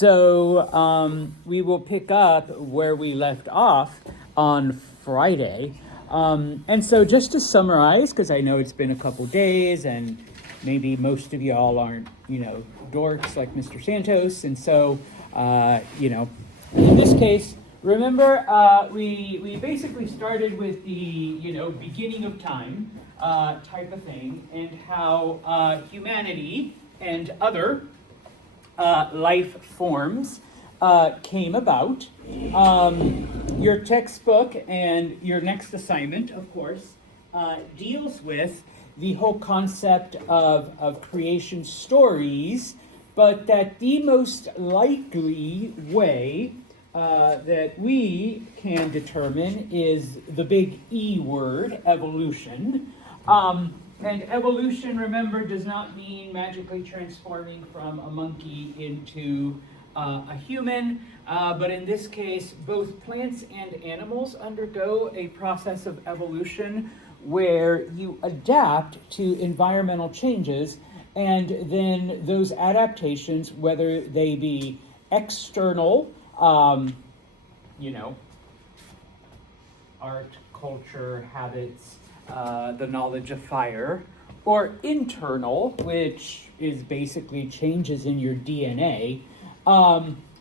So we will pick up where we left off on Friday. And so just to summarize, because I know it's been a couple days and maybe most of y'all aren't, dorks like Mr. Santos. And so, in this case, remember, we basically started with the, beginning of time type of thing, and how humanity and other life forms came about. Your textbook and your next assignment, of course, deals with the whole concept of creation stories, but that the most likely way that we can determine is the big E word, evolution. And evolution, remember, does not mean magically transforming from a monkey into a human, but in this case, both plants and animals undergo a process of evolution where you adapt to environmental changes, and then those adaptations, whether they be external, art, culture, habits, the knowledge of fire, or internal, which is basically changes in your DNA,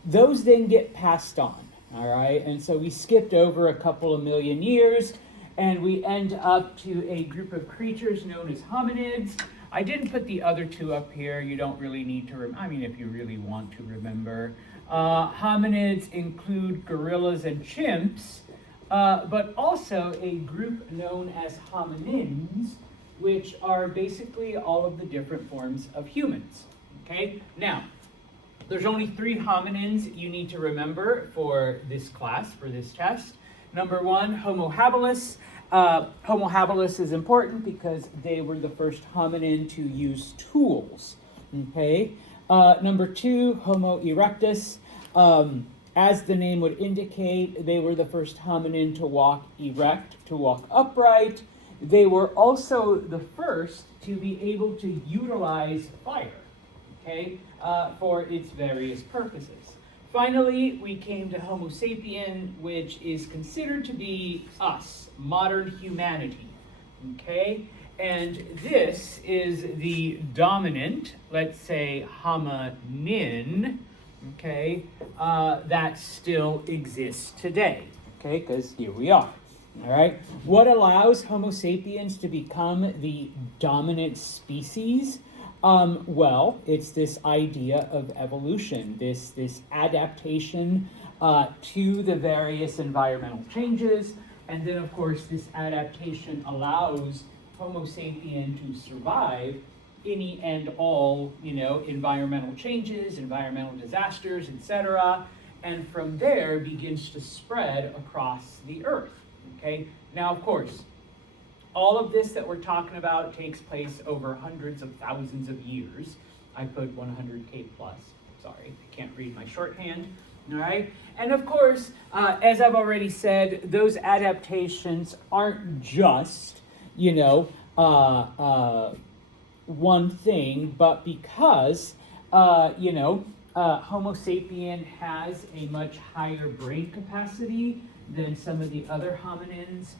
those then get passed on, all right? And so we skipped over a couple of million years, and we end up to a group of creatures known as hominids. I didn't put the other two up here. You don't really need to, if you really want to remember. Hominids include gorillas and chimps, but also a group known as hominins, which are basically all of the different forms of humans. Okay, now, there's only 3 hominins you need to remember for this class, for this test. Number 1, Homo habilis. Homo habilis is important because they were the first hominin to use tools. Okay, number 2, Homo erectus. As the name would indicate, they were the first hominin to walk erect, to walk upright. They were also the first to be able to utilize fire, for its various purposes. Finally, we came to Homo sapien, which is considered to be us, modern humanity, And this is the dominant, let's say, hominin, that still exists today, because here we are, all right? What allows Homo sapiens to become the dominant species? Well, it's this idea of evolution, this adaptation to the various environmental changes, and then, of course, this adaptation allows Homo sapien to survive any and all, environmental changes, environmental disasters, etc., and from there begins to spread across the earth, Now, of course, all of this that we're talking about takes place over hundreds of thousands of years. I put 100K plus, sorry, I can't read my shorthand, all right? And of course, as I've already said, those adaptations aren't just, one thing, but because, Homo sapien has a much higher brain capacity than some of the other hominins,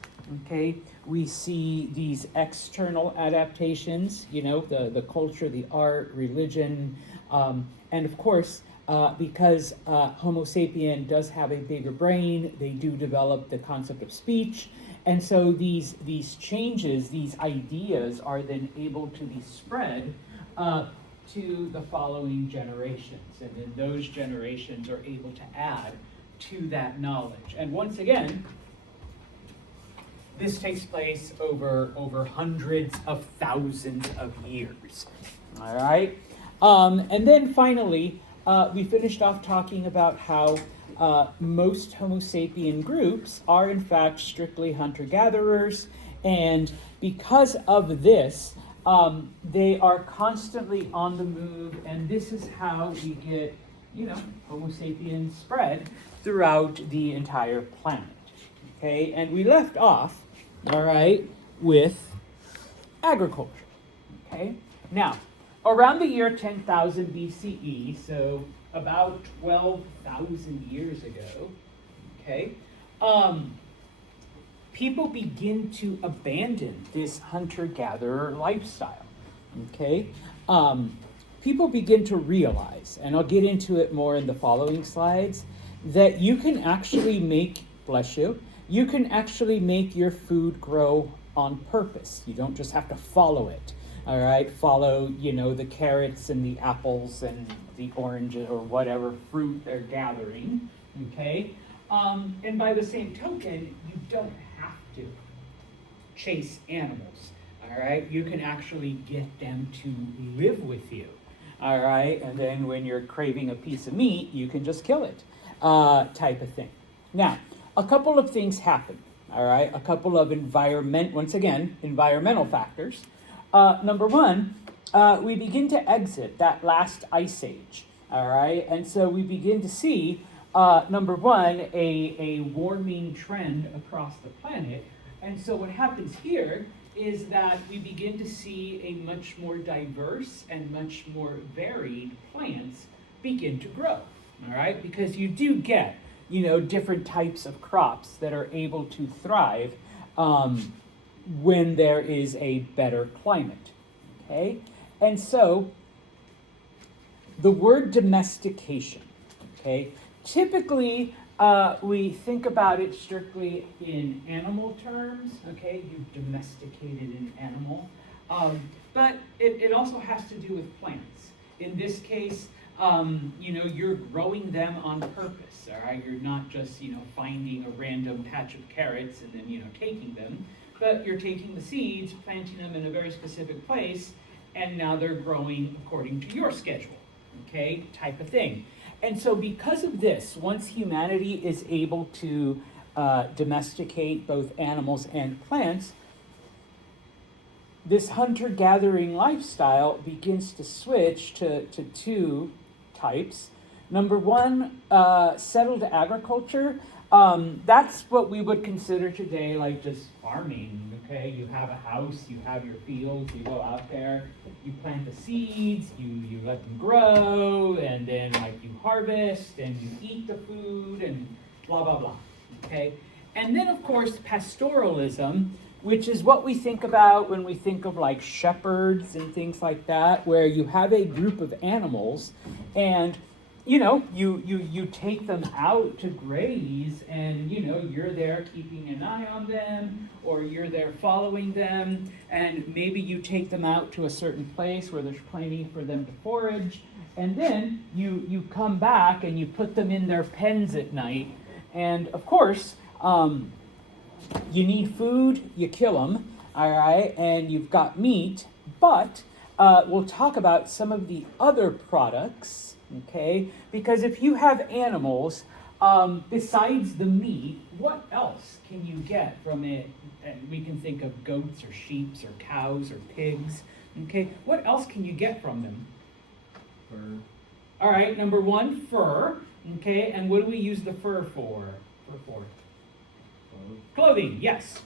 we see these external adaptations, the culture, the art, religion, and of course, because Homo sapien does have a bigger brain, they do develop the concept of speech, and so these changes, these ideas are then able to be spread to the following generations, and then those generations are able to add to that knowledge. And once again, this takes place over hundreds of thousands of years, all right? And then finally, we finished off talking about how most Homo sapien groups are in fact strictly hunter-gatherers, and because of this, they are constantly on the move, and this is how we get, Homo sapiens spread throughout the entire planet, And we left off, all right, with agriculture, Now, around the year 10,000 BCE, so about 12,000 years ago, okay, people begin to abandon this hunter-gatherer lifestyle, okay? People begin to realize, and I'll get into it more in the following slides, that you can actually make, bless you, you can actually make your food grow on purpose. You don't just have to follow it, all right? Follow, you know, the carrots and the apples and the oranges or whatever fruit they're gathering, okay? And by the same token, you don't have to chase animals, all right? You can actually get them to live with you, all right? And then when you're craving a piece of meat, you can just kill it, type of thing. Now, a couple of things happen, all right? A couple of environmental factors. Number one, we begin to exit that last ice age, all right? And so we begin to see, number one, a warming trend across the planet. And so what happens here is that we begin to see a much more diverse and much more varied plants begin to grow, all right? Because you do get, you know, different types of crops that are able to thrive when there is a better climate, okay? And so the word domestication, okay? Typically, we think about it strictly in animal terms, okay? You've domesticated an animal. But it also has to do with plants. In this case, you know, you're growing them on purpose, all right? You're not just, you know, finding a random patch of carrots and then, you know, taking them, but you're taking the seeds, planting them in a very specific place, and now they're growing according to your schedule, okay? Type of thing. And so because of this, once humanity is able to domesticate both animals and plants, this hunter-gathering lifestyle begins to switch to two types. Number one, settled agriculture. That's what we would consider today like just farming, okay? You have a house, you have your fields, you go out there, you plant the seeds, you let them grow, and then like you harvest, and you eat the food, and blah, blah, blah, okay? And then of course, pastoralism, which is what we think about when we think of like shepherds and things like that, where you have a group of animals, and you know, you take them out to graze, and you know, you're there keeping an eye on them, or you're there following them, and maybe you take them out to a certain place where there's plenty for them to forage, and then you come back and you put them in their pens at night, and of course, you need food, you kill them, all right, and you've got meat, but we'll talk about some of the other products, okay? Because if you have animals, besides the meat, what else can you get from it? And we can think of goats or sheep or cows or pigs, okay? What else can you get from them? Fur. All right, number one, fur, okay? And what do we use the fur for? Clothing, yes.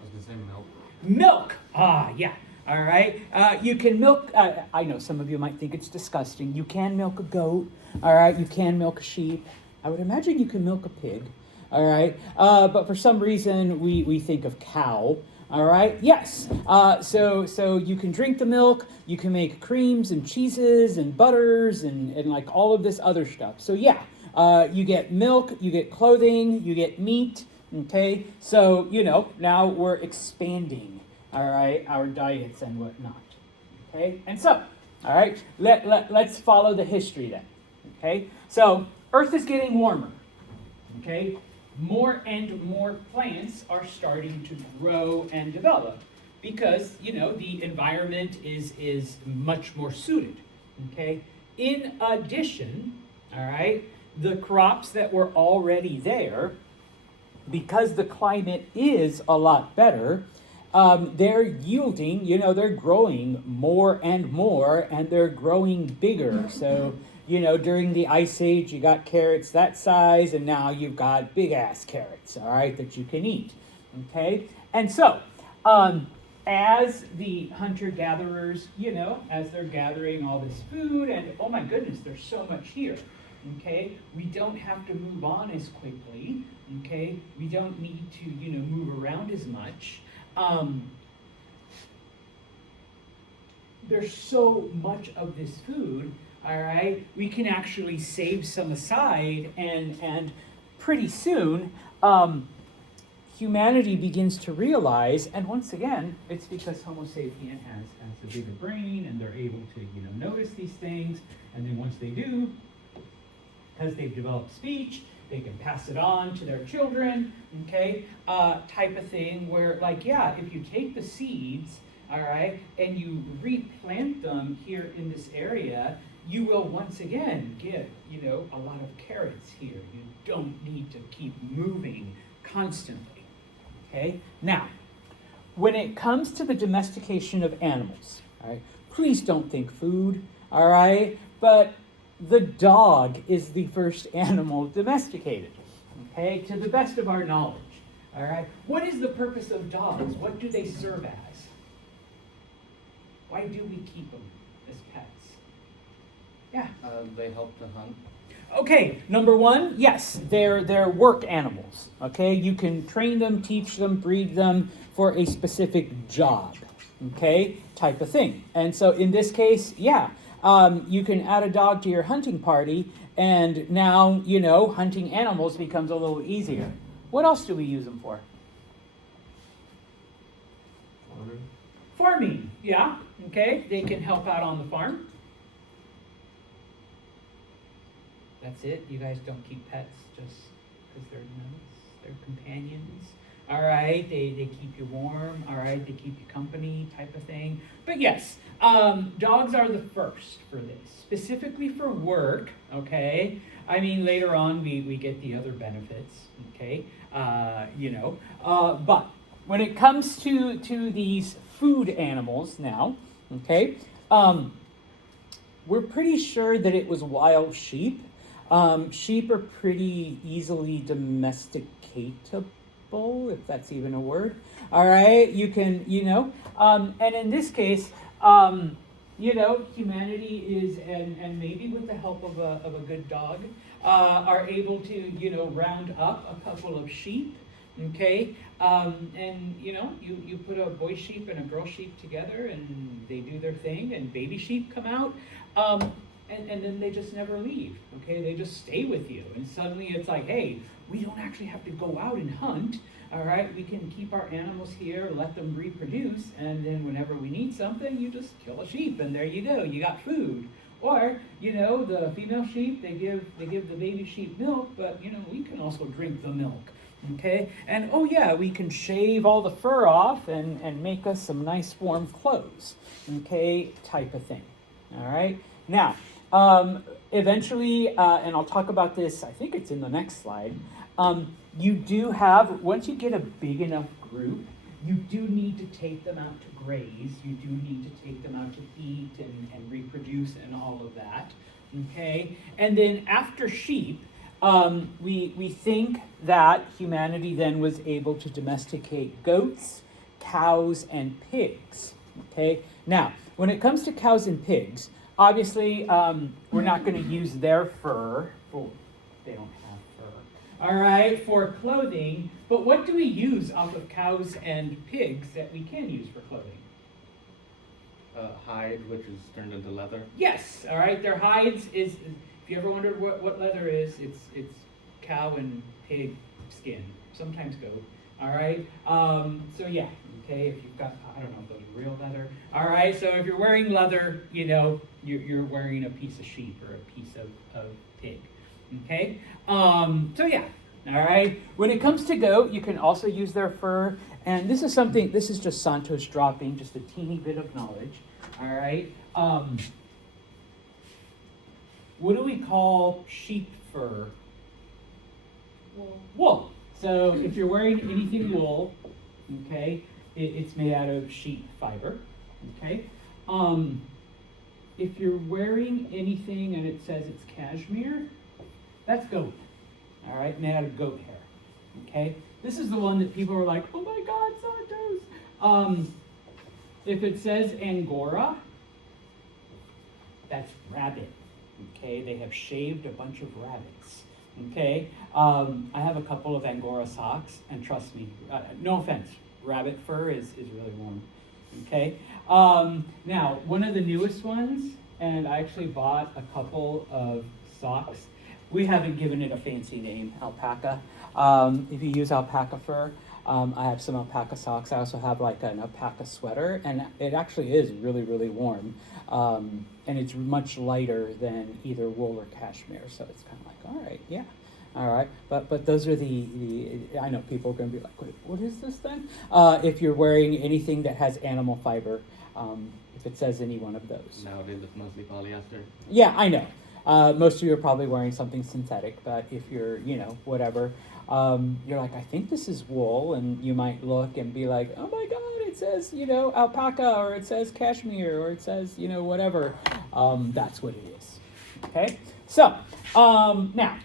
I was gonna say milk. Milk, yeah. All right, you can milk, I know some of you might think it's disgusting. You can milk a goat, all right? You can milk a sheep. I would imagine you can milk a pig, all right? But for some reason, we think of cow, all right? Yes, so you can drink the milk, you can make creams and cheeses and butters and like all of this other stuff. So yeah, you get milk, you get clothing, you get meat, okay? So, you know, now we're expanding, all right, our diets and whatnot, okay? And so, all right, let's follow the history then, okay? So, Earth is getting warmer, okay? More and more plants are starting to grow and develop because, you know, the environment is much more suited, okay? In addition, all right, the crops that were already there, because the climate is a lot better, they're yielding, you know, they're growing more and more, and they're growing bigger. So, you know, during the Ice Age, you got carrots that size, and now you've got big-ass carrots, all right, that you can eat, okay? And so, as the hunter-gatherers, you know, as they're gathering all this food, and oh my goodness, there's so much here. okay? We don't have to move on as quickly, okay? We don't need to, move around as much. There's so much of this food, all right? We can actually save some aside, and pretty soon, humanity begins to realize, and once again, it's because Homo sapien has a bigger brain, and they're able to, notice these things, and then once they do, because they've developed speech, they can pass it on to their children, okay? Type of thing where, like, yeah, if you take the seeds, all right, and you replant them here in this area, you will once again get, a lot of carrots here. You don't need to keep moving constantly, okay? Now, when it comes to the domestication of animals, all right, please don't think food, all right? But the dog is the first animal domesticated, okay, to the best of our knowledge, all right? What is the purpose of dogs? What do they serve as? Why do we keep them as pets? Yeah. They help to hunt. Okay, number one, yes, they're work animals. Okay, you can train them, teach them, breed them for a specific job. Okay, type of thing. And so in this case, yeah, you can add a dog to your hunting party, and now hunting animals becomes a little easier. What else do we use them for? Farming, yeah. Okay, they can help out on the farm. That's it. You guys don't keep pets just because they're nice. They're companions. All right, they keep you warm. All right, they keep you company, type of thing. But yes, dogs are the first for this, specifically for work. Okay, I mean later on we get the other benefits. Okay, but when it comes to these food animals now, okay, we're pretty sure that it was wild sheep. Sheep are pretty easily domesticatable, if that's even a word. All right, you can, and in this case, humanity is, and maybe with the help of a good dog, are able to, round up a couple of sheep. Okay, and you put a boy sheep and a girl sheep together, and they do their thing, and baby sheep come out, and then they just never leave. Okay, they just stay with you, and suddenly it's like, hey, we don't actually have to go out and hunt. All right, we can keep our animals here, let them reproduce, and then whenever we need something, you just kill a sheep, and there you go, you got food. Or, the female sheep, they give the baby sheep milk, but we can also drink the milk. Okay, and oh yeah, we can shave all the fur off and make us some nice warm clothes. Okay, type of thing. All right. Now, eventually, and I'll talk about this. I think it's in the next slide. You do have, once you get a big enough group, you do need to take them out to graze. You do need to take them out to eat and reproduce and all of that. Okay, and then after sheep. We think that humanity then was able to domesticate goats, cows, and pigs. Okay. Now, when it comes to cows and pigs, obviously we're not going to use their fur. Well, they don't have fur. All right, for clothing. But what do we use off of cows and pigs that we can use for clothing? Hide, which is turned into leather. Yes. All right. Their hides is. If you ever wondered what leather is, it's cow and pig skin, sometimes goat. All right. So yeah. Okay. If you've got, I don't know if those are real leather. All right. So if you're wearing leather, you're wearing a piece of sheep or a piece of pig. Okay. So yeah. All right. When it comes to goat, you can also use their fur, and this is something. This is just Santos dropping just a teeny bit of knowledge. All right. What do we call sheep fur? Wool. So if you're wearing anything wool, okay, it's made out of sheep fiber, okay? If you're wearing anything and it says it's cashmere, that's goat, all right, made out of goat hair, okay? This is the one that people are like, oh my God, Santos. If it says Angora, that's rabbit. Okay, they have shaved a bunch of rabbits. Okay, I have a couple of Angora socks, and trust me, no offense, rabbit fur is really warm. Okay, now one of the newest ones, and I actually bought a couple of socks. We haven't given it a fancy name, alpaca. If you use alpaca fur, I have some alpaca socks. I also have like an alpaca sweater, and it actually is really, really warm. And it's much lighter than either wool or cashmere, so it's kind of like, all right, yeah, all right. But those are the I know people are going to be like, wait, what is this then? If you're wearing anything that has animal fiber, if it says any one of those. Nowadays it's mostly polyester. Yeah, I know. Most of you are probably wearing something synthetic, but if you're, whatever, you're like, I think this is wool, and you might look and be like, oh my God, it says, alpaca, or it says cashmere, or it says, whatever. That's what it is. Okay? So, now,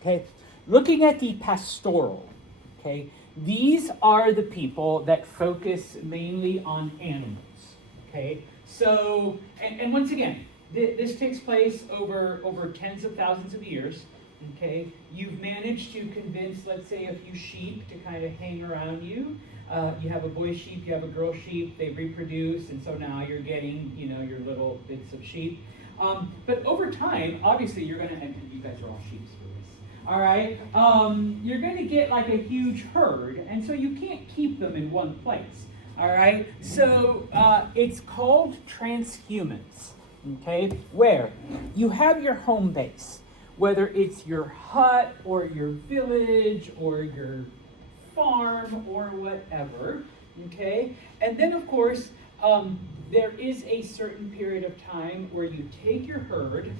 okay, looking at the pastoral, okay, these are the people that focus mainly on animals. Okay? So, and once again, this takes place over tens of thousands of years. Okay, you've managed to convince, let's say, a few sheep to kind of hang around you. You have a boy sheep, you have a girl sheep. They reproduce, and so now you're getting, your little bits of sheep. But over time, obviously, you're gonna, and you guys are all sheep for this. All right, you're gonna get like a huge herd, and so you can't keep them in one place. All right, so it's called transhumance. Okay, where you have your home base, whether it's your hut or your village or your farm or whatever, okay? And then, of course, there is a certain period of time where you take your herd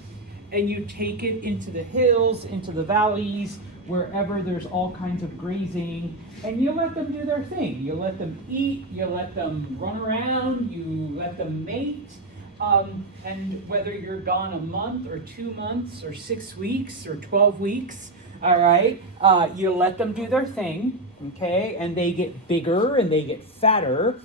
and you take it into the hills, into the valleys, wherever there's all kinds of grazing, and you let them do their thing. You let them eat, you let them run around, you let them mate. And whether you're gone a month or 2 months or 6 weeks or 12 weeks, all right, you let them do their thing, okay, and they get bigger and they get fatter,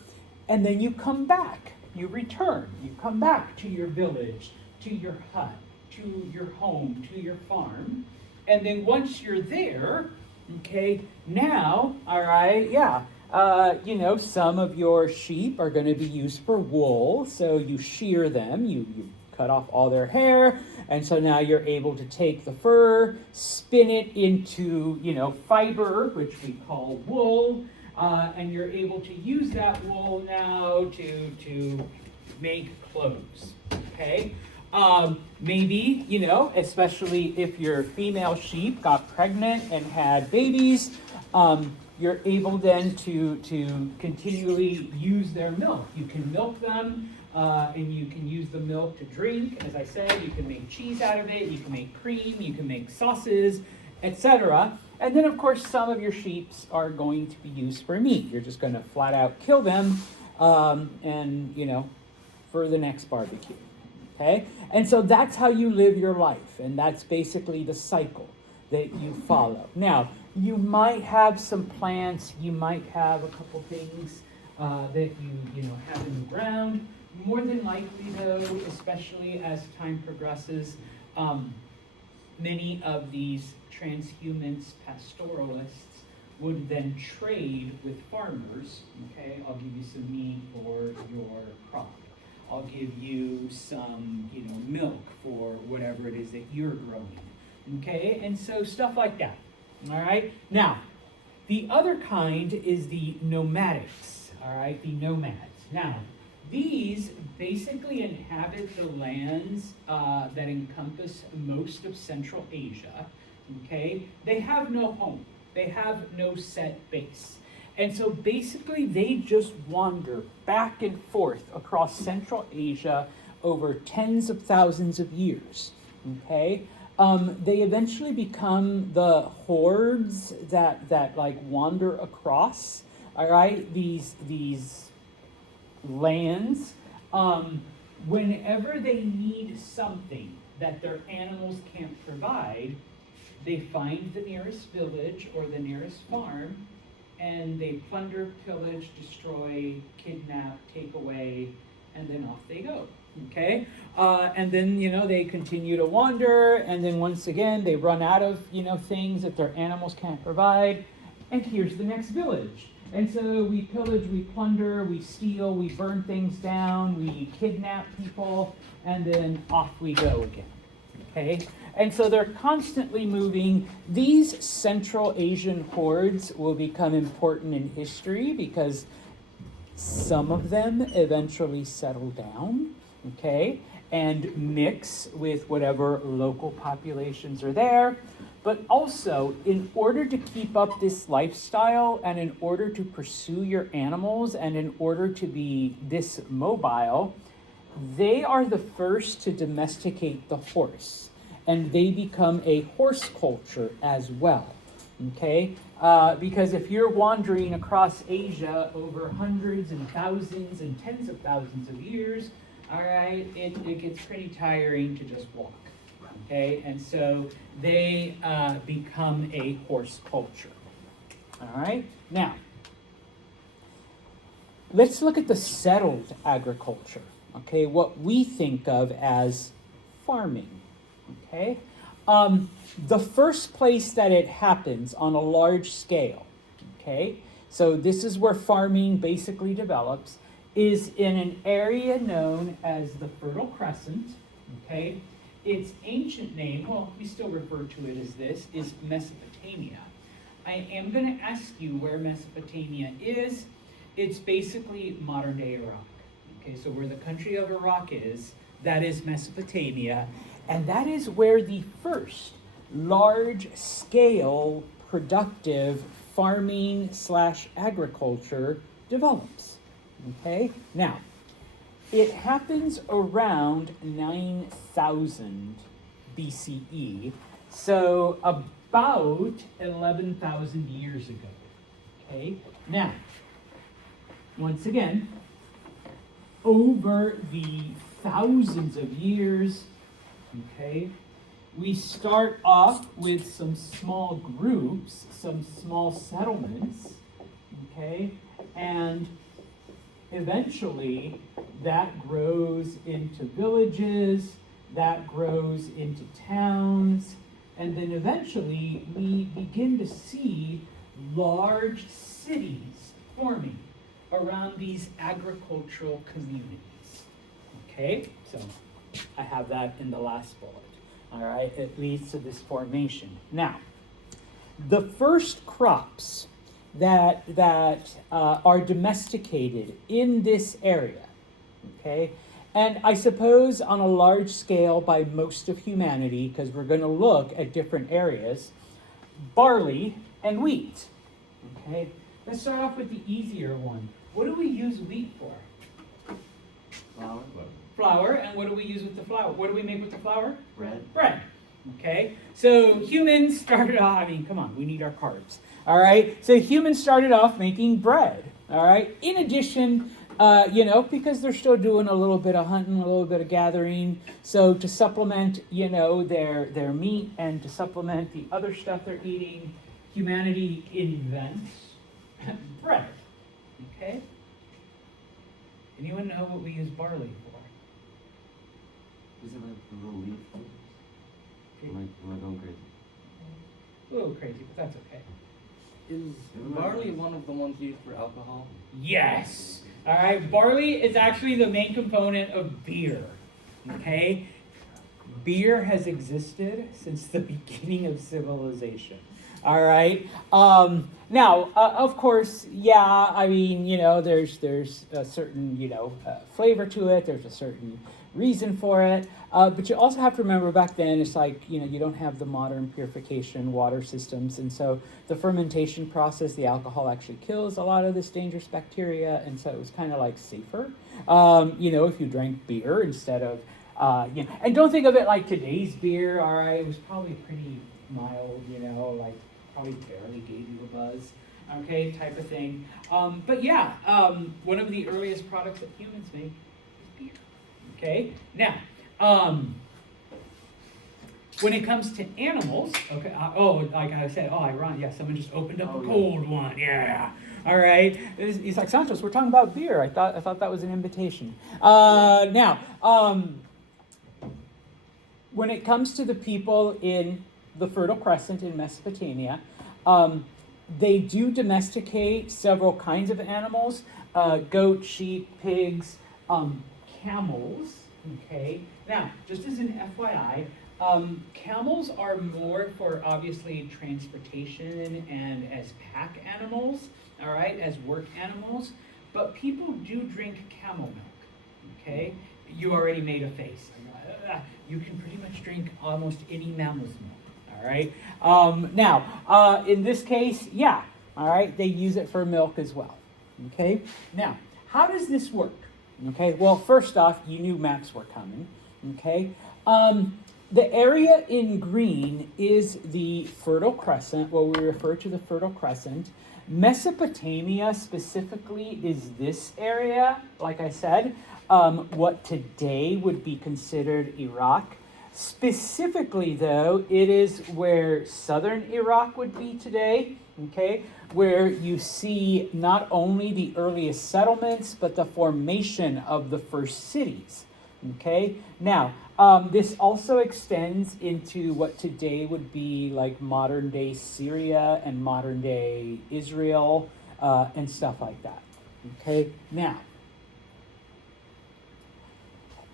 and then you come back, you return, you come back to your village, to your hut, to your home, to your farm, and then once you're there, okay, now, all right, yeah, some of your sheep are going to be used for wool, so you shear them, you cut off all their hair, and so now you're able to take the fur, spin it into, fiber, which we call wool, and you're able to use that wool now to make clothes, okay? Maybe, especially if your female sheep got pregnant and had babies, you're able then to continually use their milk. You can milk them, and you can use the milk to drink. As I said, you can make cheese out of it, you can make cream, you can make sauces, etc. And then, of course, some of your sheep are going to be used for meat. You're just going to flat out kill them, for the next barbecue. Okay? And so that's how you live your life, and that's basically the cycle that you follow. Now, you might have some plants, you might have a couple things that you have in the ground. More than likely, though, especially as time progresses, many of these transhumance pastoralists would then trade with farmers. Okay, I'll give you some meat for your crop. I'll give you some, milk for whatever it is that you're growing. Okay, and so stuff like that. All right. Now, the other kind is the nomadics. All right, the nomads. Now, these basically inhabit the lands that encompass most of Central Asia. Okay, they have no home. They have no set base. And so basically they just wander back and forth across Central Asia over tens of thousands of years. Okay, they eventually become the hordes that like wander across. All right, these lands. Whenever they need something that their animals can't provide, they find the nearest village or the nearest farm, and they plunder, pillage, destroy, kidnap, take away, and then off they go. Okay, and then they continue to wander, and then once again they run out of things that their animals can't provide, and here's the next village. And so we pillage, we plunder, we steal, we burn things down, we kidnap people, and then off we go again. Okay, and so they're constantly moving. These Central Asian hordes will become important in history because some of them eventually settle down, okay, and mix with whatever local populations are there. But also, in order to keep up this lifestyle and in order to pursue your animals and in order to be this mobile, they are the first to domesticate the horse. And they become a horse culture as well, okay? Because if you're wandering across Asia over hundreds and thousands and tens of thousands of years, all right, it gets pretty tiring to just walk, okay? And so they become a horse culture, all right? Now, let's look at the settled agriculture, okay? What we think of as farming, okay? The first place that it happens on a large scale, okay? So this is where farming basically develops, is in an area known as the Fertile Crescent, okay? Its ancient name, well, we still refer to it as this, is Mesopotamia. I am going to ask you where Mesopotamia is. It's basically modern-day Iraq, okay? So where the country of Iraq is, that is Mesopotamia, and that is where the first large-scale productive farming / agriculture develops. Okay? Now, it happens around 9,000 BCE, so about 11,000 years ago. Okay? Now, once again, over the thousands of years, okay, we start off with some small groups, some small settlements, okay, and eventually that grows into villages, that grows into towns, and then eventually we begin to see large cities forming around these agricultural communities. Okay, so I have that in the last bullet. All right, it leads to this formation. Now, the first crops that are domesticated in this area, okay, and I suppose on a large scale by most of humanity, because we're going to look at different areas, barley and wheat. Okay, let's start off with the easier one. What do we use wheat for? Flour. Flour, and what do we use with the flour? What do we make with the flour? Bread. Bread. Okay, so humans started off, I mean, come on, we need our carbs. All right, so humans started off making bread. All right, in addition, because they're still doing a little bit of hunting, a little bit of gathering. So to supplement, their meat and to supplement the other stuff they're eating, humanity invents bread. Okay? Anyone know what we use barley for? Is it like a little leaf? Am I going crazy? A little crazy, but that's okay. Is barley one of the ones used for alcohol? Yes. All right. Barley is actually the main component of beer. Okay. Beer has existed since the beginning of civilization. All right. Now, of course, yeah. I mean, there's a certain flavor to it. There's a certain reason for it. But you also have to remember back then, it's like, you don't have the modern purification water systems. And so the fermentation process, the alcohol actually kills a lot of this dangerous bacteria. And so it was kind of like safer, if you drank beer instead of, and don't think of it like today's beer. All right. It was probably pretty mild, like probably barely gave you a buzz. Okay. Type of thing. But yeah, one of the earliest products that humans make is beer. Okay, now, when it comes to animals, okay, like I said, ironic, yeah, someone just opened up Oh, a yeah. cold one, yeah. All right, he's like, Santos, we're talking about beer. I thought that was an invitation. Now, when it comes to the people in the Fertile Crescent in Mesopotamia, they do domesticate several kinds of animals: goat, sheep, pigs, camels. Okay. Now, just as an FYI, camels are more for obviously transportation and as pack animals. All right, as work animals, but people do drink camel milk. Okay, you already made a face. You can pretty much drink almost any mammal's milk. All right. Now, in this case, yeah. All right, they use it for milk as well. Okay. Now, how does this work? Okay. Well, first off, you knew maps were coming. Okay. The area in green is the Fertile Crescent, what we refer to the Fertile Crescent. Mesopotamia specifically is this area, like I said, what today would be considered Iraq. Specifically, though, it is where southern Iraq would be today, okay, where you see not only the earliest settlements, but the formation of the first cities, okay? Now, this also extends into what today would be like modern day Syria and modern day Israel and stuff like that. Okay, now,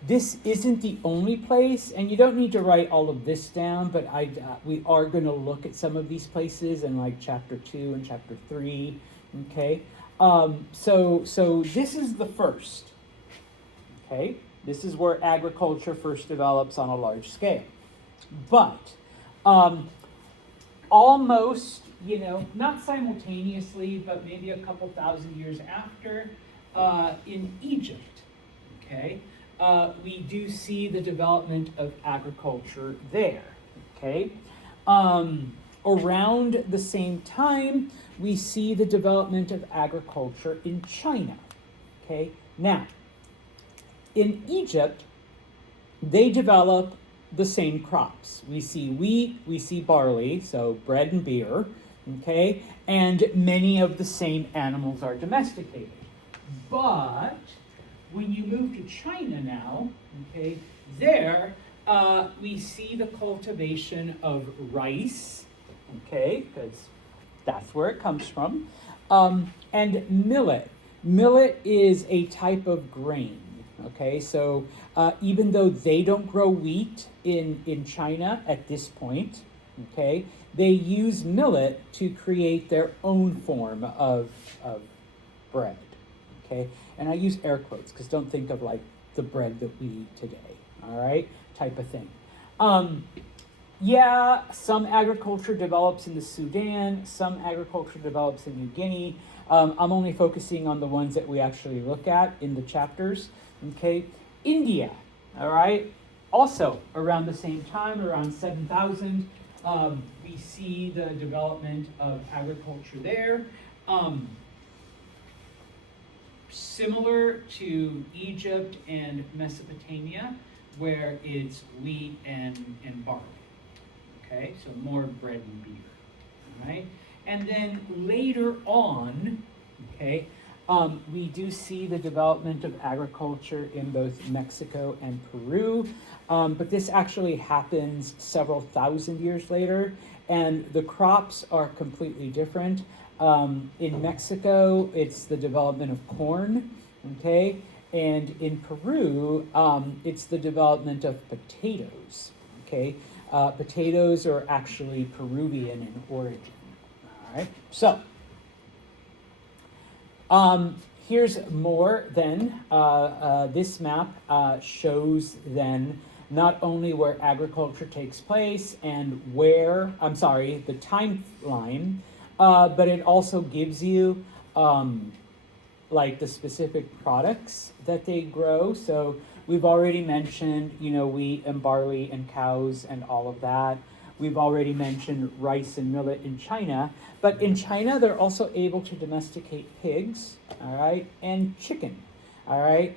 this isn't the only place, and you don't need to write all of this down, but we are going to look at some of these places in like chapter 2 and chapter 3. Okay, so this is the first. Okay. This is where agriculture first develops on a large scale. But almost, not simultaneously, but maybe a couple thousand years after, in Egypt, okay, we do see the development of agriculture there, okay? Around the same time, we see the development of agriculture in China, okay? Now, in Egypt, they develop the same crops. We see wheat, we see barley, so bread and beer, okay? And many of the same animals are domesticated. But when you move to China now, okay, there we see the cultivation of rice, okay, because that's where it comes from, and millet. Millet is a type of grain. Okay, so even though they don't grow wheat in China at this point, okay, they use millet to create their own form of bread, okay? And I use air quotes because don't think of like the bread that we eat today, all right, type of thing. Yeah, some agriculture develops in the Sudan, some agriculture develops in New Guinea. I'm only focusing on the ones that we actually look at in the chapters. Okay, India, all right, also around the same time, around 7,000, we see the development of agriculture there. Similar to Egypt and Mesopotamia, where it's wheat and barley. Okay, so more bread and beer, all right? And then later on, okay, we do see the development of agriculture in both Mexico and Peru, but this actually happens several thousand years later, and the crops are completely different. In Mexico, it's the development of corn, okay, and in Peru, it's the development of potatoes, okay. Potatoes are actually Peruvian in origin, all right, so. Here's more then. This map shows then not only where agriculture takes place and the timeline, but it also gives you like the specific products that they grow. So we've already mentioned, wheat and barley and cows and all of that. We've already mentioned rice and millet in China, but in China, they're also able to domesticate pigs, all right, and chicken, all right.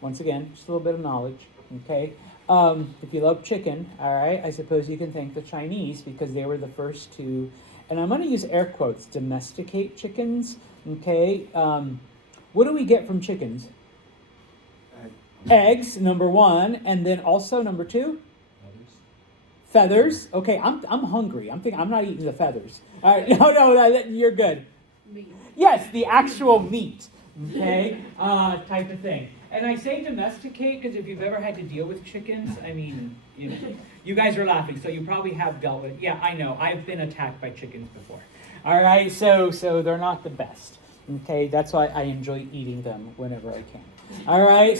Once again, just a little bit of knowledge, okay. if you love chicken, all right, I suppose you can thank the Chinese because they were the first to, and I'm going to use air quotes, domesticate chickens. Okay, what do we get from chickens? Eggs, number one, and then also number two. Feathers. Okay, I'm hungry. I'm not eating the feathers. All right, no, you're good. Meat. Yes, the actual meat. Okay, type of thing. And I say domesticate because if you've ever had to deal with chickens, I mean, you guys are laughing, so you probably have dealt with. Yeah, I know. I've been attacked by chickens before. All right, so they're not the best. Okay, that's why I enjoy eating them whenever I can. All right,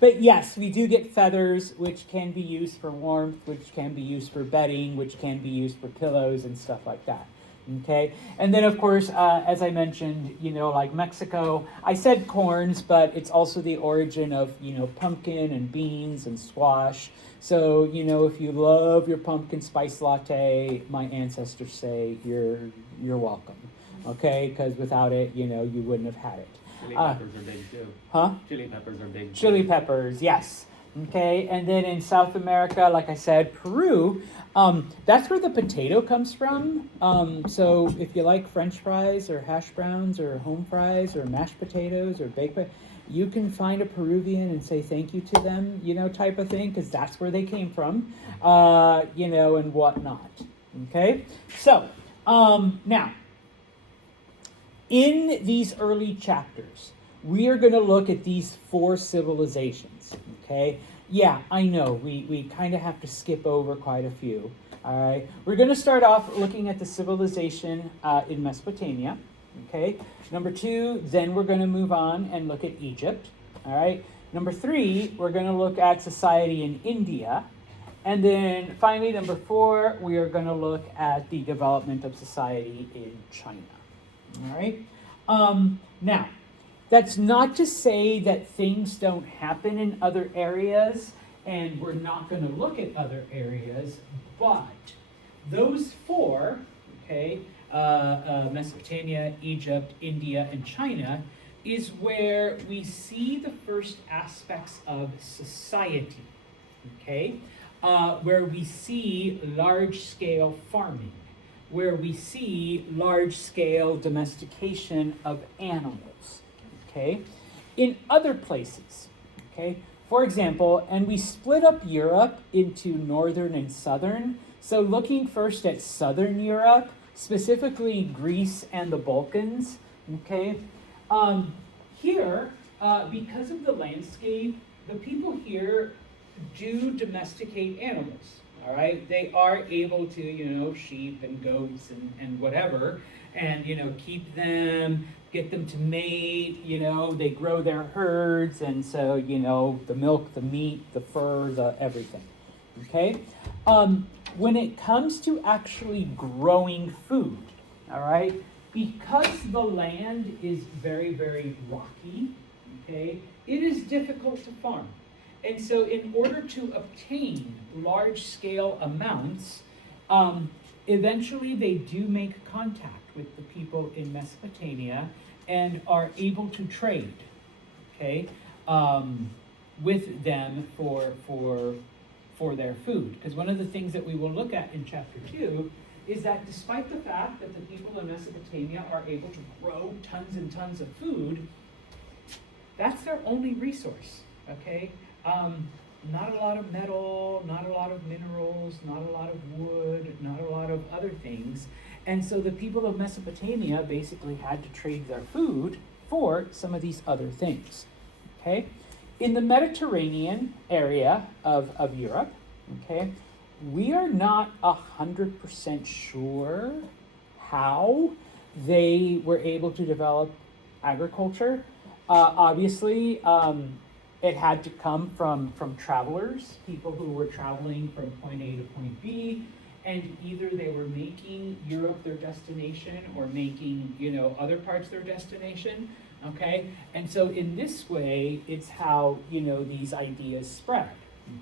but yes, we do get feathers, which can be used for warmth, which can be used for bedding, which can be used for pillows and stuff like that. Okay, and then of course, as I mentioned, like Mexico, I said corns, but it's also the origin of, pumpkin and beans and squash. So, if you love your pumpkin spice latte, my ancestors say you're welcome. Okay, because without it, you wouldn't have had it. Chili peppers are big too. Huh? Chili peppers are big. Chili peppers, yes. Okay, and then in South America, like I said, Peru, that's where the potato comes from. So if you like French fries or hash browns or home fries or mashed potatoes or baked potatoes, you can find a Peruvian and say thank you to them, type of thing, because that's where they came from, and whatnot. Okay, so now, in these early chapters, we are going to look at these 4 civilizations, okay? Yeah, I know, we kind of have to skip over quite a few, all right? We're going to start off looking at the civilization in Mesopotamia, okay? Number 2, then we're going to move on and look at Egypt, all right? Number 3, we're going to look at society in India. And then finally, number 4, we are going to look at the development of society in China. All right. Now, that's not to say that things don't happen in other areas, and we're not going to look at other areas. But those 4, okay, Mesopotamia, Egypt, India, and China, is where we see the first aspects of society. Okay, where we see large-scale farming, where we see large-scale domestication of animals, okay? In other places, okay? For example, and we split up Europe into northern and southern. So looking first at southern Europe, specifically Greece and the Balkans, okay? Here, because of the landscape, the people here do domesticate animals. All right, they are able to, sheep and goats and whatever, and, keep them, get them to mate, they grow their herds, and so, the milk, the meat, the fur, the everything, okay? When it comes to actually growing food, all right, because the land is very, very rocky, okay, it is difficult to farm. And so in order to obtain large-scale amounts, eventually they do make contact with the people in Mesopotamia and are able to trade, okay, with them for their food. Because one of the things that we will look at in chapter 2 is that despite the fact that the people in Mesopotamia are able to grow tons and tons of food, that's their only resource, okay? Not a lot of metal, not a lot of minerals, not a lot of wood, not a lot of other things. And so the people of Mesopotamia basically had to trade their food for some of these other things, okay? In the Mediterranean area of Europe, okay, we are not 100% sure how they were able to develop agriculture. Obviously, it had to come from travelers, people who were traveling from point A to point B, and either they were making Europe their destination or making, other parts their destination, okay? And so in this way, it's how, these ideas spread,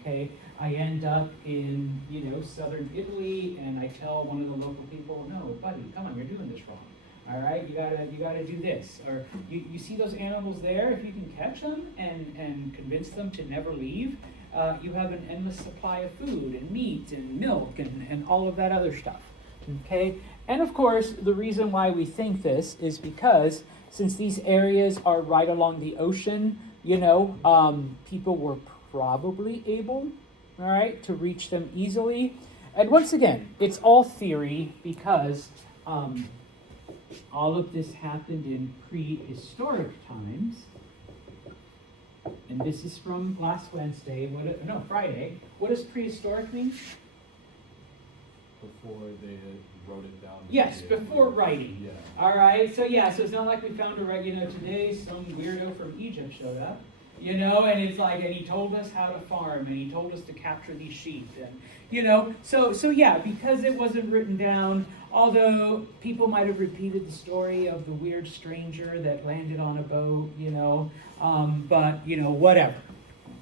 okay? I end up in, southern Italy, and I tell one of the local people, no, buddy, come on, you're doing this wrong. All right, you gotta do this. Or you see those animals there, if you can catch them and convince them to never leave, you have an endless supply of food and meat and milk and all of that other stuff. Okay? And of course, the reason why we think this is because since these areas are right along the ocean, people were probably able, all right, to reach them easily. And once again, it's all theory because all of this happened in prehistoric times. And this is from last Wednesday. Friday. What does prehistoric mean? Before they wrote it down. Yes, before writing. Yeah. All right. So it's not like we found today some weirdo from Egypt showed up, and it's like, and he told us how to farm, and he told us to capture these sheep, and because it wasn't written down, although people might have repeated the story of the weird stranger that landed on a boat, but whatever.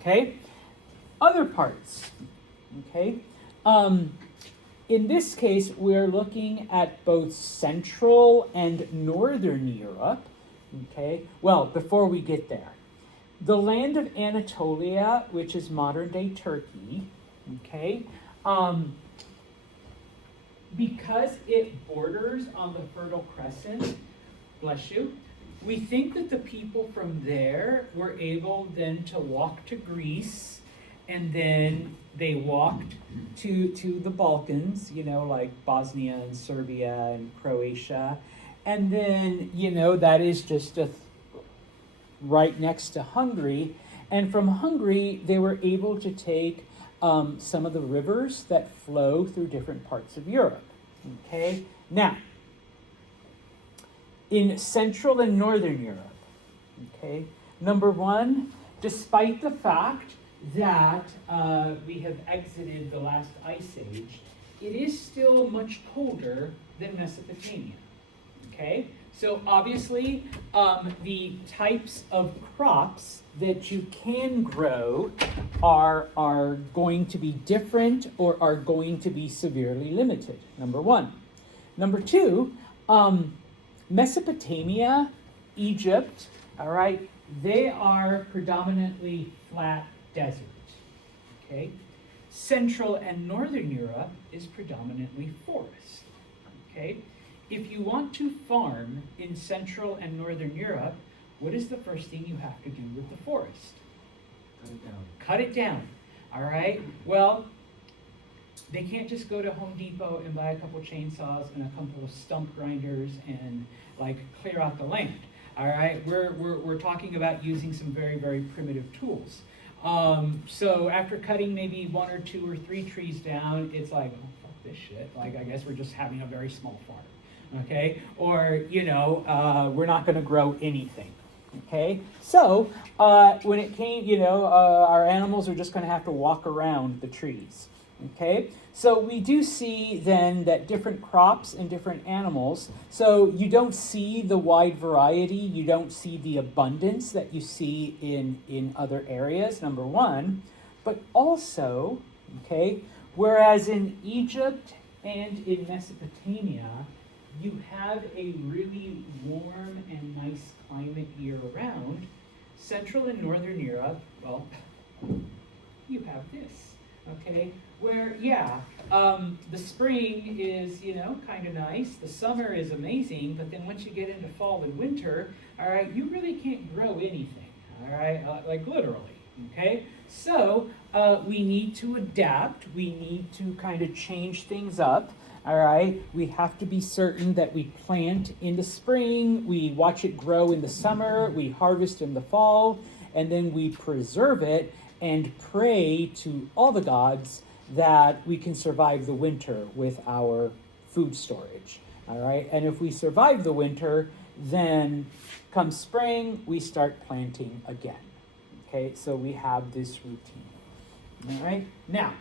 Okay. Other parts. Okay. In this case, we're looking at both Central and Northern Europe. Okay. Well, before we get there, the land of Anatolia, which is modern-day Turkey, okay, because it borders on the Fertile Crescent, bless you, we think that the people from there were able then to walk to Greece, and then they walked to the Balkans, like Bosnia and Serbia and Croatia, and then, that is just right next to Hungary. And from Hungary, they were able to take some of the rivers that flow through different parts of Europe. Okay? Now, in Central and Northern Europe, okay, number one, despite the fact that we have exited the last ice age, it is still much colder than Mesopotamia. Okay? So obviously, the types of crops that you can grow are going to be different or are going to be severely limited, number one. Number two, Mesopotamia, Egypt, all right, they are predominantly flat desert, okay? Central and Northern Europe is predominantly forest, okay? If you want to farm in Central and Northern Europe, what is the first thing you have to do with the forest? Cut it down. Cut it down, all right? Well, they can't just go to Home Depot and buy a couple chainsaws and a couple of stump grinders and clear out the land, all right? We're talking about using some very, very primitive tools. So after cutting maybe 1 or 2 or 3 trees down, it's like, oh, fuck this shit. I guess we're just having a very small farm, okay? Or, we're not gonna grow anything, okay? So when it came, our animals are just gonna have to walk around the trees, okay? So we do see then that different crops and different animals, so you don't see the wide variety, you don't see the abundance that you see in other areas, number one, but also, okay, whereas in Egypt and in Mesopotamia, you have a really warm and nice climate year-round, Central and Northern Europe, well, you have this. Okay, where, the spring is, kind of nice. The summer is amazing, but then once you get into fall and winter, all right, you really can't grow anything, all right, literally, okay? So we need to adapt. We need to kind of change things up, all right? We have to be certain that we plant in the spring, we watch it grow in the summer, we harvest in the fall, and then we preserve it and pray to all the gods that we can survive the winter with our food storage, all right? And if we survive the winter, then come spring, we start planting again, okay? So we have this routine, all right? Now,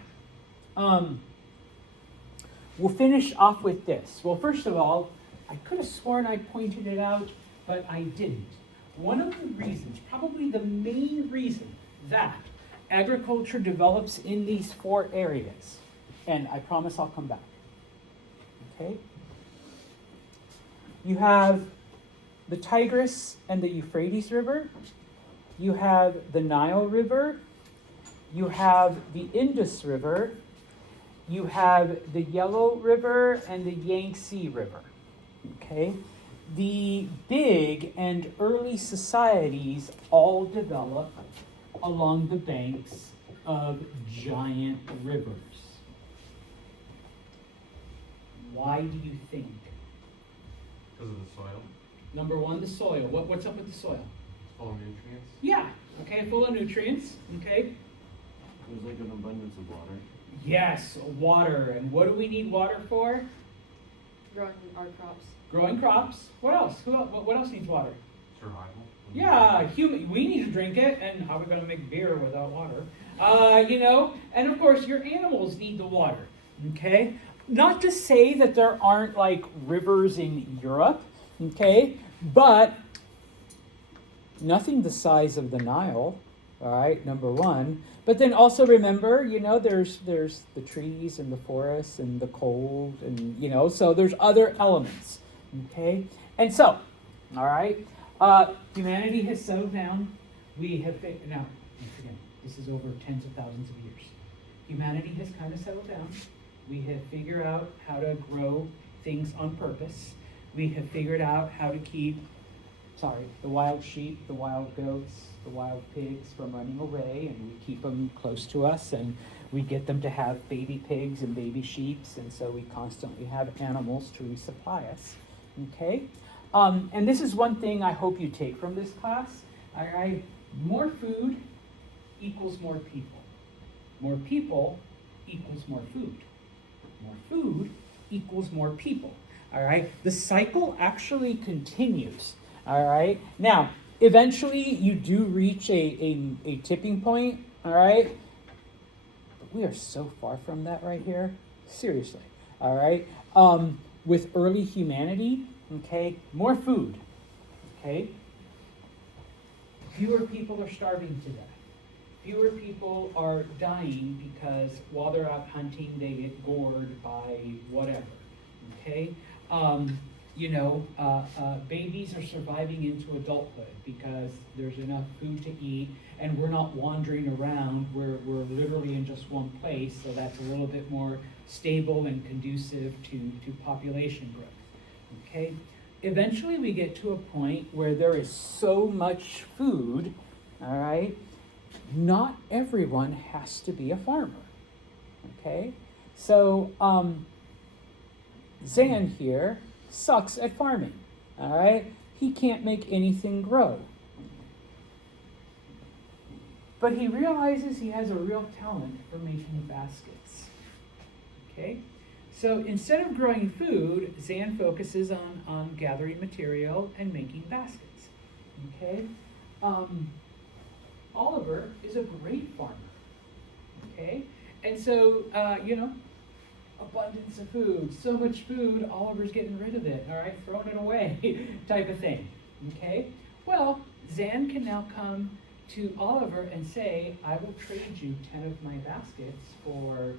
we'll finish off with this. Well, first of all, I could have sworn I pointed it out, but I didn't. One of the reasons, probably the main reason that agriculture develops in these 4 areas, and I promise I'll come back, okay? You have the Tigris and the Euphrates River, you have the Nile River, you have the Indus River, you have the Yellow River, and the Yangtze River. Okay? The big and early societies all develop along the banks of giant rivers. Why do you think? Because of the soil, Number one, the soil. What's up with the soil? it's full of nutrients. Yeah, okay, full of nutrients, okay? There's like an abundance of water. Yes, water. And what do we need water for? Growing our crops. Growing crops. What else? What else needs water? Survival. Yeah, we need to drink it, and how are we going to make beer without water? And of course your animals need the water, okay? Not to say that there aren't like rivers in Europe, okay? But nothing the size of the Nile, all right, number one. But then also remember, there's the trees and the forests and the cold and, so there's other elements, okay? And so, all right, humanity has settled down. We have, now, once again, this is over tens of thousands of years. Humanity has kind of settled down. We have figured out how to grow things on purpose. We have figured out how to keep, the wild sheep, the wild goats, the wild pigs from running away, and we keep them close to us, and we get them to have baby pigs and baby sheeps, and so we constantly have animals to resupply us, okay? And this is one thing I hope you take from this class, all right? More food equals more people. More people equals more food. More food equals more people, all right? The cycle actually continues, all right? Now, eventually you do reach a tipping point, all right? But we are so far from that right here. Seriously, all right? With early humanity, okay, more food, okay? Fewer people are starving to death. Fewer people are dying because while they're out hunting, they get gored by whatever, okay? Babies are surviving into adulthood because there's enough food to eat, and we're not wandering around. We're literally in just one place, so that's a little bit more stable and conducive to population growth, okay? Eventually we get to a point where there is so much food, all right? Not everyone has to be a farmer, okay? So, Zan here sucks at farming, all right? He can't make anything grow. But he realizes he has a real talent for making baskets, okay? So instead of growing food, Zan focuses on gathering material and making baskets, okay? Oliver is a great farmer, okay? And so, abundance of food, so much food, Oliver's getting rid of it, all right, throwing it away type of thing, okay? Well, Zan can now come to Oliver and say, I will trade you 10 of my baskets for,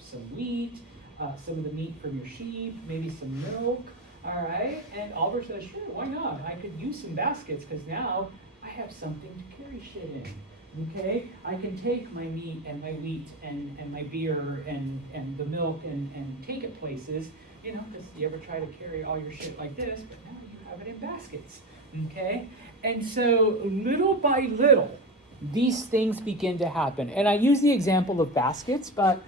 some wheat, some of the meat from your sheep, maybe some milk, all right? And Oliver says, sure, why not? I could use some baskets because now I have something to carry shit in. Okay, I can take my meat and my wheat and my beer and the milk and take it places, because you ever try to carry all your shit like this, but now you have it in baskets, okay? And so little by little, these things begin to happen. And I use the example of baskets, but,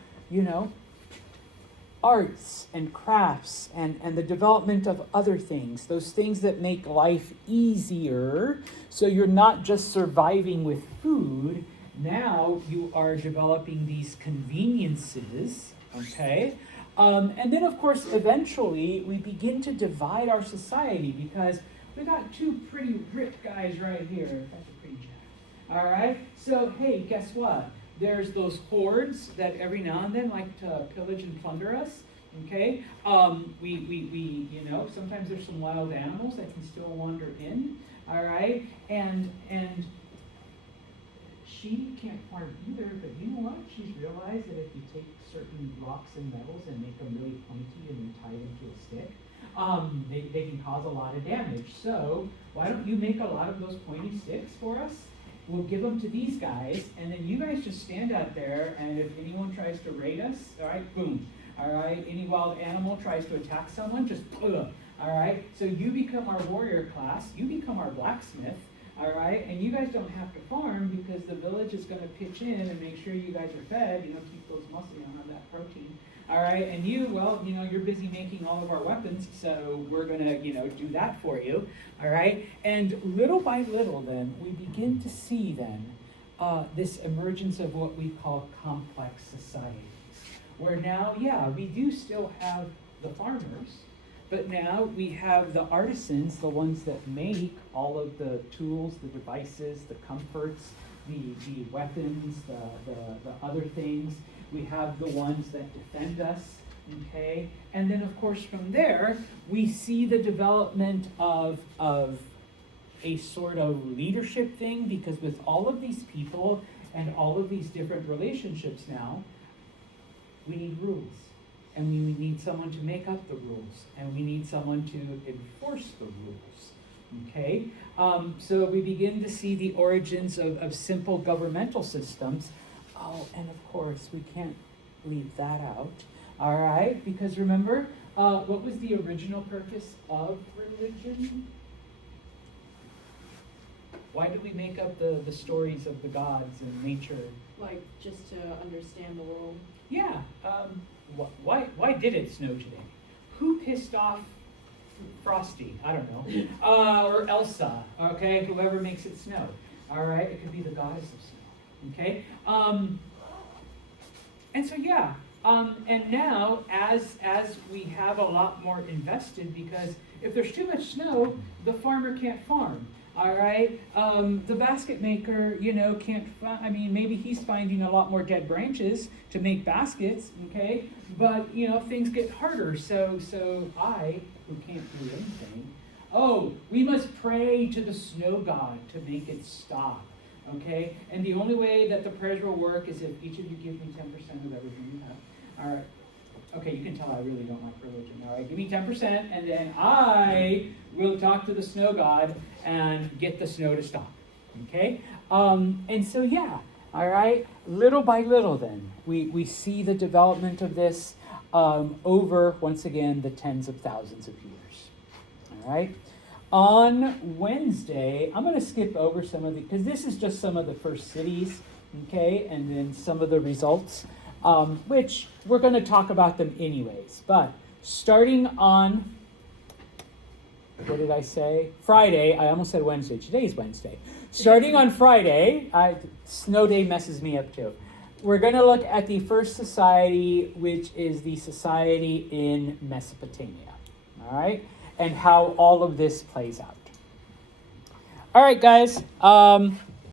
arts and crafts and the development of other things, those things that make life easier, so you're not just surviving with food, now you are developing these conveniences, okay? And then, of course, eventually we begin to divide our society because we got two pretty ripped guys right here. That's a pretty jack. All right? So, hey, guess what? There's those hordes that every now and then like to pillage and plunder us, okay? We sometimes there's some wild animals that can still wander in, all right? And she can't farm either, but you know what? She's realized that if you take certain rocks and metals and make them really pointy and you tie them to a stick, they can cause a lot of damage. So why don't you make a lot of those pointy sticks for us? we'll give them to these guys, and then you guys just stand out there, and if anyone tries to raid us, all right, boom. All right, any wild animal tries to attack someone, just ugh. All right, so you become our warrior class, you become our blacksmith, all right, and you guys don't have to farm because the village is going to pitch in and make sure you guys are fed, keep those muscles on that protein. All right, and you, well, you're busy making all of our weapons, so we're going to, do that for you. All right, and little by little then, we begin to see then this emergence of what we call complex societies, where now, yeah, we do still have the farmers, but now we have the artisans, the ones that make all of the tools, the devices, the comforts, the weapons, the other things. We have the ones that defend us, okay? And then, of course, from there, we see the development of a sort of leadership thing, because with all of these people and all of these different relationships now, we need rules. And we need someone to make up the rules, and we need someone to enforce the rules, okay? So we begin to see the origins of simple governmental systems. Oh, and of course, we can't leave that out, all right? Because remember, what was the original purpose of religion? Why did we make up the stories of the gods and nature? Like, just to understand the world. Yeah, why did it snow today? Who pissed off Frosty? I don't know. Or Elsa, okay? Whoever makes it snow, all right? It could be the goddess of snow, okay? And so, yeah, and now as we have a lot more invested, because if there's too much snow, the farmer can't farm. All right, the basket maker, can't maybe he's finding a lot more dead branches to make baskets, okay? But, things get harder, so I, who can't do anything, we must pray to the snow god to make it stop, okay? And the only way that the prayers will work is if each of you give me 10% of everything you have, all right? Okay, you can tell I really don't like religion. All right, give me 10%, and then I will talk to the snow god and get the snow to stop. Okay? And so, yeah, all right, little by little then, we see the development of this over, once again, the tens of thousands of years. All right? On Wednesday, I'm going to skip over some of because this is just some of the first cities, okay, and then some of the results. Which we're going to talk about them anyways. But starting on, what did I say? Friday. I almost said Wednesday. Today's Wednesday. Starting on Friday, snow day messes me up too. We're going to look at the first society, which is the society in Mesopotamia. All right? And how all of this plays out. All right, guys.